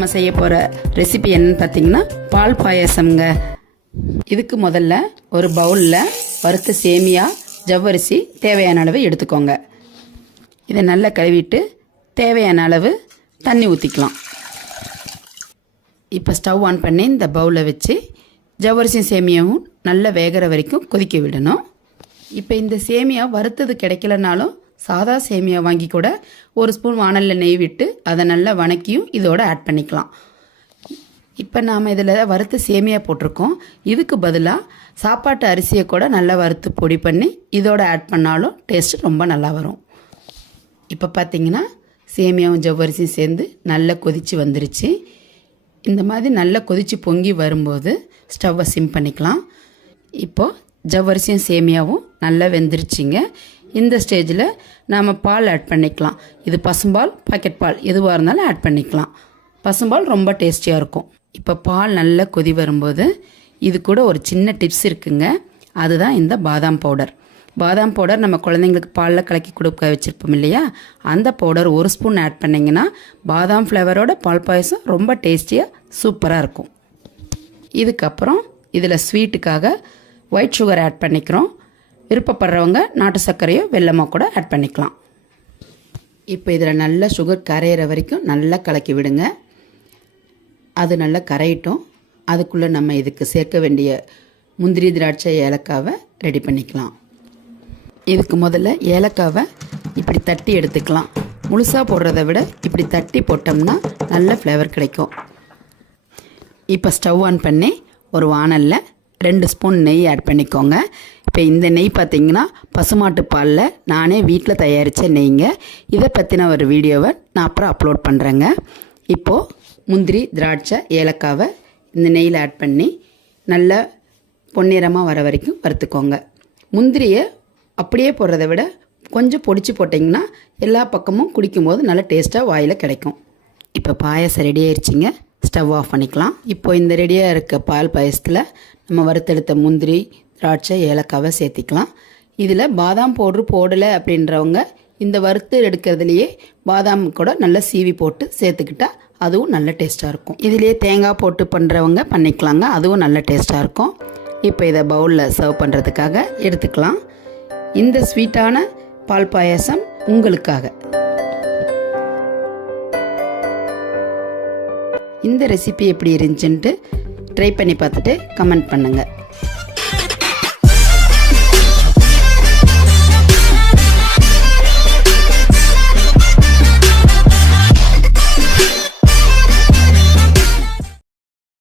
நம்ம செய்ய போகிற ரெசிபி என்னன்னு பார்த்தீங்கன்னா பால் பாயாசம்ங்க. இதுக்கு முதல்ல ஒரு பவுலில் வறுத்த சேமியா ஜவ்வரிசி தேவையான அளவு எடுத்துக்கோங்க. இதை நல்லா கழுவிட்டு தேவையான அளவு தண்ணி ஊற்றிக்கலாம். இப்போ ஸ்டவ் ஆன் பண்ணி இந்த பவுலை வச்சு ஜவ்வரிசி சேமியாவும் நல்லா வேகிற வரைக்கும் கொதிக்க விடணும். இப்போ இந்த சேமியா வறுத்தது கிடைக்கலனாலும் சாதா சேமியா வாங்கி கூட ஒரு ஸ்பூன் வாணலில் நெய் விட்டு அதை நல்லா வணக்கியும் இதோட ஆட் பண்ணிக்கலாம். இப்போ நாம் இதில் வறுத்த சேமியா போட்டிருக்கோம். இதுக்கு பதிலாக சாப்பாட்டு அரிசியை கூட நல்லா வறுத்து பொடி பண்ணி இதோட ஆட் பண்ணாலும் டேஸ்ட் ரொம்ப நல்லா வரும். இப்போ பார்த்திங்கன்னா சேமியாவும் ஜவ்வரிசியும் சேர்ந்து நல்லா கொதித்து வந்துருச்சு. இந்த மாதிரி நல்லா கொதித்து பொங்கி வரும்போது ஸ்டவ்வை சிம் பண்ணிக்கலாம். இப்போது ஜவ்வரிசியும் சேமியாவும் நல்லா வெந்துருச்சிங்க. இந்த ஸ்டேஜில் நாம் பால் ஆட் பண்ணிக்கலாம். இது பசும்பால் பாக்கெட் பால் எதுவாக இருந்தாலும் ஆட் பண்ணிக்கலாம். பசும்பால் ரொம்ப டேஸ்டியாக இருக்கும். இப்போ பால் நல்லா கொதி வரும்போது இது கூட ஒரு சின்ன டிப்ஸ் இருக்குங்க. அதுதான் இந்த பாதாம் பவுடர். பாதாம் பவுடர் நம்ம குழந்தைங்களுக்கு பாலில் கலக்கி கொடுக்க வச்சுருப்போம் இல்லையா, அந்த பவுடர் ஒரு ஸ்பூன் ஆட் பண்ணிங்கன்னா பாதாம் ஃப்ளேவரோட பால் பாயசம் ரொம்ப டேஸ்டியாக சூப்பராக இருக்கும். இதுக்கப்புறம் இதில் ஸ்வீட்டுக்காக ஒயிட் சுகர் ஆட் பண்ணிக்கிறோம். விருப்பப்படுறவங்க நாட்டு சர்க்கரையோ வெல்லமோ கூட ஆட் பண்ணிக்கலாம். இப்போ இதில் நல்லா சுகர் கரையிற வரைக்கும் நல்லா கலக்கி விடுங்க. அது நல்லா கரையிட்டும். அதுக்குள்ளே நம்ம இதுக்கு சேர்க்க வேண்டிய முந்திரி திராட்சை ஏலக்காவை ரெடி பண்ணிக்கலாம். இதுக்கு முதல்ல ஏலக்காவை இப்படி தட்டி எடுத்துக்கலாம். முழுசாக போடுறத விட இப்படி தட்டி போட்டோம்னா நல்ல ஃப்ளேவர் கிடைக்கும். இப்போ ஸ்டவ் ஆன் பண்ணி ஒரு வாணலில் 2 ஸ்பூன் நெய் ஆட் பண்ணிக்கோங்க. இப்போ இந்த நெய் பார்த்திங்கன்னா பசுமாட்டு பாலில் நானே வீட்டில் தயாரித்த நெய்ங்க. இதை பற்றின ஒரு வீடியோவை நான் அப்புறம் அப்லோட் பண்ணுறேங்க. இப்போது முந்திரி திராட்சை ஏலக்காவை இந்த நெய்யில் ஆட் பண்ணி நல்லா பொன்னிறமாக வர வரைக்கும் வறுத்துக்கோங்க. முந்திரியை அப்படியே போடுறத விட கொஞ்சம் பொடிச்சு போட்டிங்கன்னா எல்லா பக்கமும் குடிக்கும்போது நல்லா டேஸ்ட்டாக வாயில் கிடைக்கும். இப்போ பாயாசம் ரெடி ஆயிடுச்சிங்க. ஸ்டவ் ஆஃப் பண்ணிக்கலாம். இப்போ இந்த ரெடியாக இருக்க பால் பாயசத்தில் நம்ம வறுத்தெடுத்த முந்திரி திராட்சை ஏலக்காவை சேர்த்திக்கலாம். இதில் பாதாம் பவுட்ரு போடலை அப்படின்றவங்க இந்த வறுத்து எடுக்கிறதுலையே பாதாம் கூட நல்லா சீவி போட்டு சேர்த்துக்கிட்டா அதுவும் நல்ல டேஸ்ட்டாக இருக்கும். இதிலே தேங்காய் போட்டு பண்ணுறவங்க பண்ணிக்கலாங்க, அதுவும் நல்ல டேஸ்ட்டாக இருக்கும். இப்போ இதை பவுலில் சர்வ் பண்ணுறதுக்காக எடுத்துக்கலாம். இந்த ஸ்வீட்டான பால் பாயாசம் உங்களுக்காக. இந்த ரெசிபி எப்படி இருந்துச்சுன்ட்டு ட்ரை பண்ணி பார்த்துட்டு கமெண்ட் பண்ணுங்கள்.